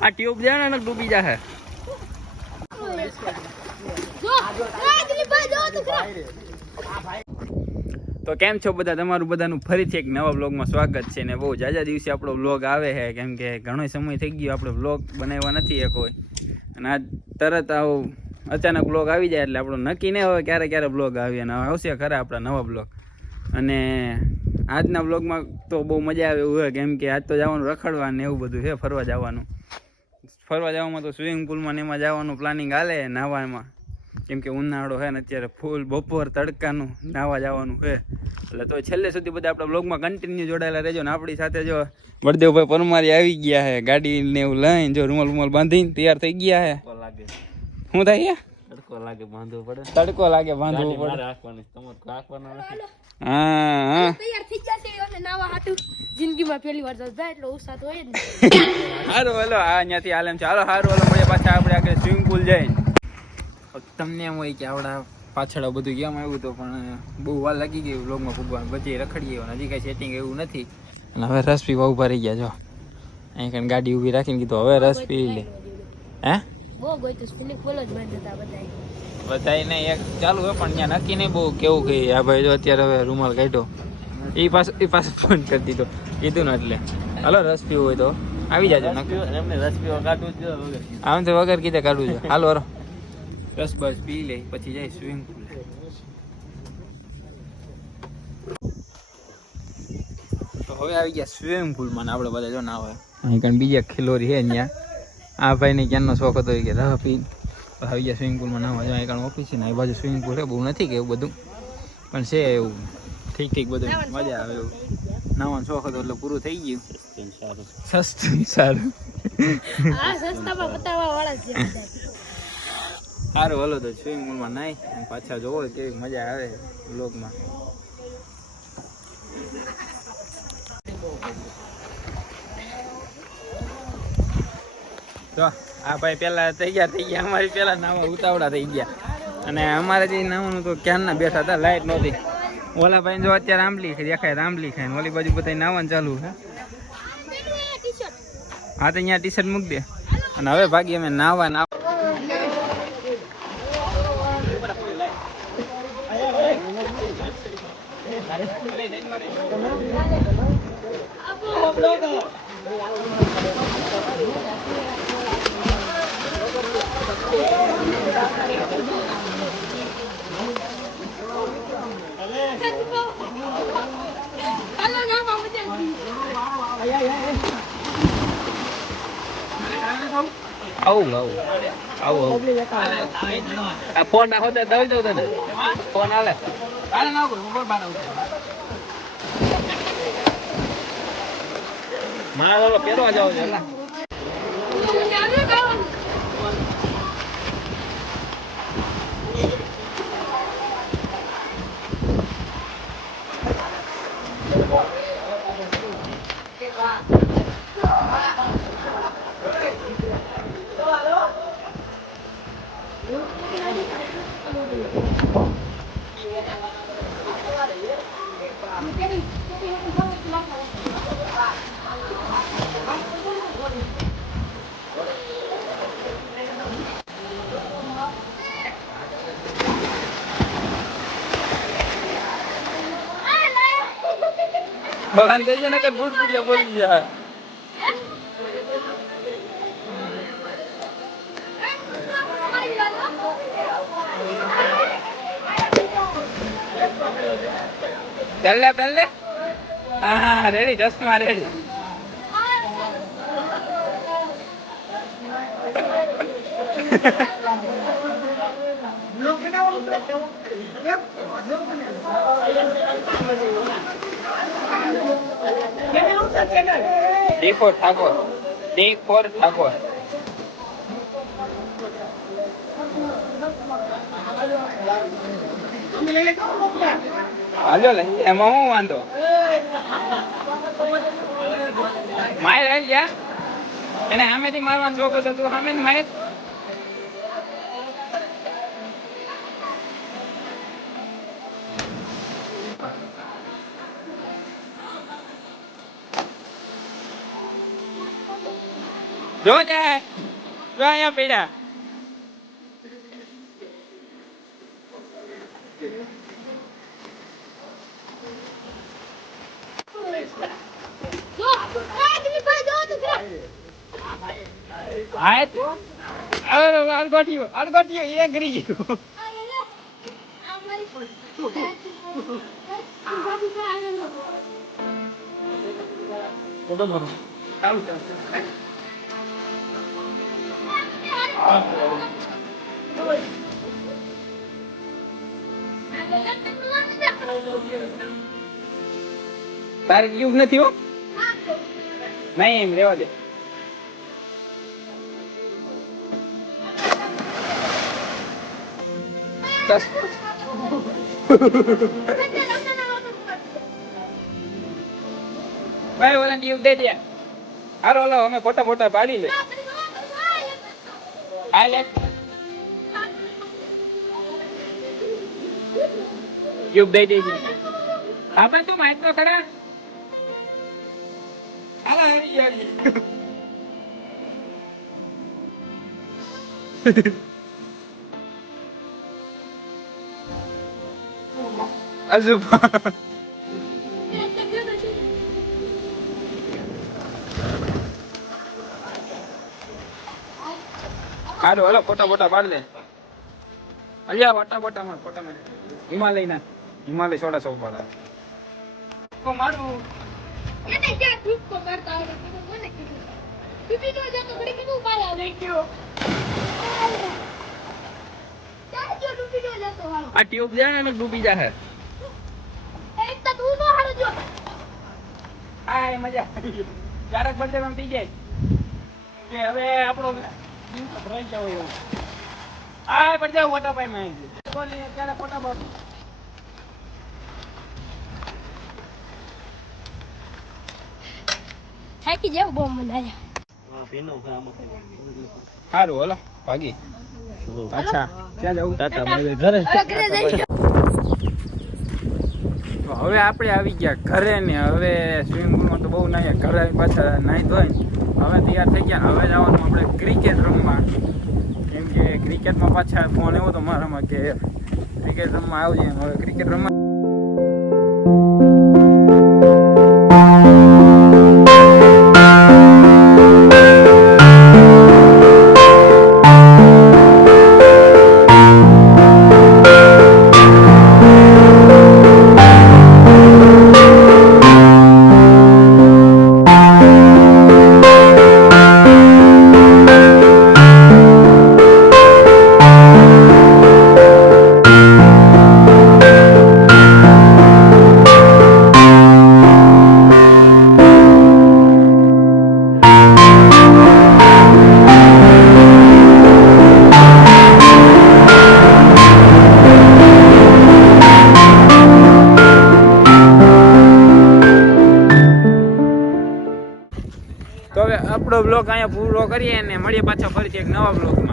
આ ટ્યુબ જાય ને ડૂબી જશે તો કેમ છો બધા? તમારું બધાનું ફરીથી એક નવા બ્લોગમાં સ્વાગત છે ને બહુ જાજા દિવસે આપણો બ્લોગ આવે છે કેમ કે ઘણો સમય થઈ ગયો આપણે બ્લોગ બનાવવા નથી એક હોય અને આ તરત આવો અચાનક બ્લોગ આવી જાય એટલે આપણું નક્કી નહીં હોય ક્યારે ક્યારે બ્લોગ આવે અને આવશે ખરા આપણા નવા બ્લોગ અને આજના બ્લોગમાં તો બહુ મજા આવે એવું હોય કેમ કે આજ તો જવાનું રખડવા ને એવું બધું છે, ફરવા જવાનું. ફરવા જવામાં તો સ્વિમિંગ પુલમાં ને એમાં જવાનું પ્લાનિંગ હાલે નાહવામાં. કેમ કે ઉનાળો છે ને અત્યારે ફૂલ બપોર તડકાનું નાહવા જવાનું છે. એટલે તો છેલ્લે સુધી બધા આપણા બ્લોગમાં કન્ટિન્યુ જોડાયેલા રહેજો ને આપણી સાથે જો વડદેવભાઈ પરમારી આવી ગયા છે ગાડી ને એવું લઈને જો રૂમાલ રૂમાલ બાંધીને તૈયાર થઈ ગયા છે. લાગે શું થાય તડકો લાગે બાંધવો પડે તડકો લાગે બાંધવો પડે. રાખવાની તમારે રાખવાનો નથી. હા હા. તૈયાર થઈ ગયા છે અને નાવા હાટુ. જિંદગીમાં પહેલી વાર જાય એટલો ઉત્સાહ હોય ને. સારું હલો આ અહીંયાથી હાલ એમ ચાલો સારું હલો મળીએ પાછા આપણે આગળ સ્વિમિંગ પુલ જઈને. તમને એમ હોય કે આવડા પાછળ બધું કેમ આવ્યું તો પણ બહુ વાર લાગી ગઈ વ્લોગમાં ભગવાન બધી રખડી ગયો હજી કાંઈ સેટિંગ એવું નથી. અને હવે રસ પીવા ઊભા રહી ગયા જો. અહીં કઈ ગાડી ઊભી રાખીને કીધું હવે રસ પી લે. હે? બહુ ગોઈતું સ્પિનિંગ બોલો જ બંધ હતા બધા બધાય. ને એક ચાલુ હોય પણ ત્યાં નક્કી નહીં બહુ કેવું કે આ ભાઈ જો અત્યારે હવે રૂમાલ કાઢ્યો. એ પાસે એ પાસે ફોન કરી દીધો. કીધું ને એટલે. હાલો રસ પીવો હોય તો. આવી જાજો નક્કી. એમને રસ પીવો કાઢવું જ વગર. આમ તો વગર કીધે કાઢવું છે હાલો હરો રસ બસ પી લે પછી જાય સ્વિમિંગ પુલ તો હવે આવી ગયા સ્વિમિંગ પુલમાં ને આપણે બધા જો ના હોય અહીં કારણ બીજા ખિલોરી છે ત્યાં આ ભાઈને ક્યાંનો શોખ હતો કે રાહ પી આવી ગયા સ્વિમિંગ પુલમાં નાવા જાય કારણ ઓફિસ છે ને આ બાજુ સ્વિમિંગ પુલ છે બહુ નથી કે એવું બધું. પણ છે એવું ઠીક ઠીક બધું. મજા આવે એવું. નાવાનો શોખ હતો એટલે પૂરું થઈ ગયું. સારું. સસ્તું સારું. સારું હલો તો સ્વિમિંગ પુલમાં નાય પાછા જોવો કેવી મજા આવે બ્લોગમાં તો આ ભાઈ પેલા તૈયાર થઈ ગયા. અમારી પેલા નાવા ઉતાવળા થઈ ગયા. અને અમારે જે નાવાનું તો ક્યારના બેઠા હતા, લાઈટ નહોતી. ઓલા ભાઈ જો અત્યારે આંબલી ખાઈ દેખાય આંબલી ખાઈને ઓલી બાજુ બધા નાવાનું ચાલુ છે. હા, તો અહીંયા ટી શર્ટ મૂકી દે. અને હવે ભાગી અમે નાવા નાવા આવું આવું. આવું આ ફોન નાખો તો દઈ દઉં તને. ફોન હાલે હાલે નાખો ફોન બાર મારા પેલો જાવ છે એલા ભગવાન દે છે ને કે બૂટ બૂટ બોલી જાય પહેલે પહેલે હા રેડી ચશ્મા ready D four Thakor D four Thakor હાલો એમાં હું વાંધો? માય રહી ગયા એને સામેથી મારવાનો જોકો તો તું સામે મારે? જો જાય, જો અહીંયા પીડા. જો આ અરે અડગોટિયો અડગોટિયો એ કરી ગયું. આ લે લે. આ મારી તારે યુગ નથી હો. એમ રેવા દે. ઓલા યુગ દે દે. હારો ઓલો અમે ફોટા ફોટા પાડી લે આ લે યુગ દઈ દેજે. આપણે તો માહિત તો ખરા? હાલો હાલો ફોટા ફોટા પાડ દે. અલ્યા ફોટા ફોટામાં ફોટામાં હિમાલય ના હિમાલય સોડા સૌ પાડા તો મારું આવે. ગયો. ડૂબી નો આ ટ્યુબ જાય ને ડૂબી જાય એક તો તું નો હાલો જો. આ મજા ચારક બર્થડે માં થઈ જાય. કે હવે આપણો દિવસ રહી જાવ એવું. આ પર જાવ ફોટા પાઈ માં બોલી ત્યારે ફોટા પાડ થાકી જાવ બહુ મને સારું હલો ભાગી. અચ્છા ક્યાં જવું? ટાટા ઘરે હવે આપણે આવી ગયા ઘરે ને હવે સ્વિમિંગ પુલમાં તો બહુ નાહ્યા ઘરે આવી પાછા નાહી ધોઈ હવે તૈયાર થઈ ગયા હવે જવાનું આપણે ક્રિકેટ રમવા. કેમ કે ક્રિકેટમાં પાછા ફોન એવો તો મારામાં કે ક્રિકેટ રમવા આવજે હવે ક્રિકેટ રમવા અહીંયા પૂરો કરીએ અને મળીએ પાછા ફરીથી એક નવા બ્લોગમાં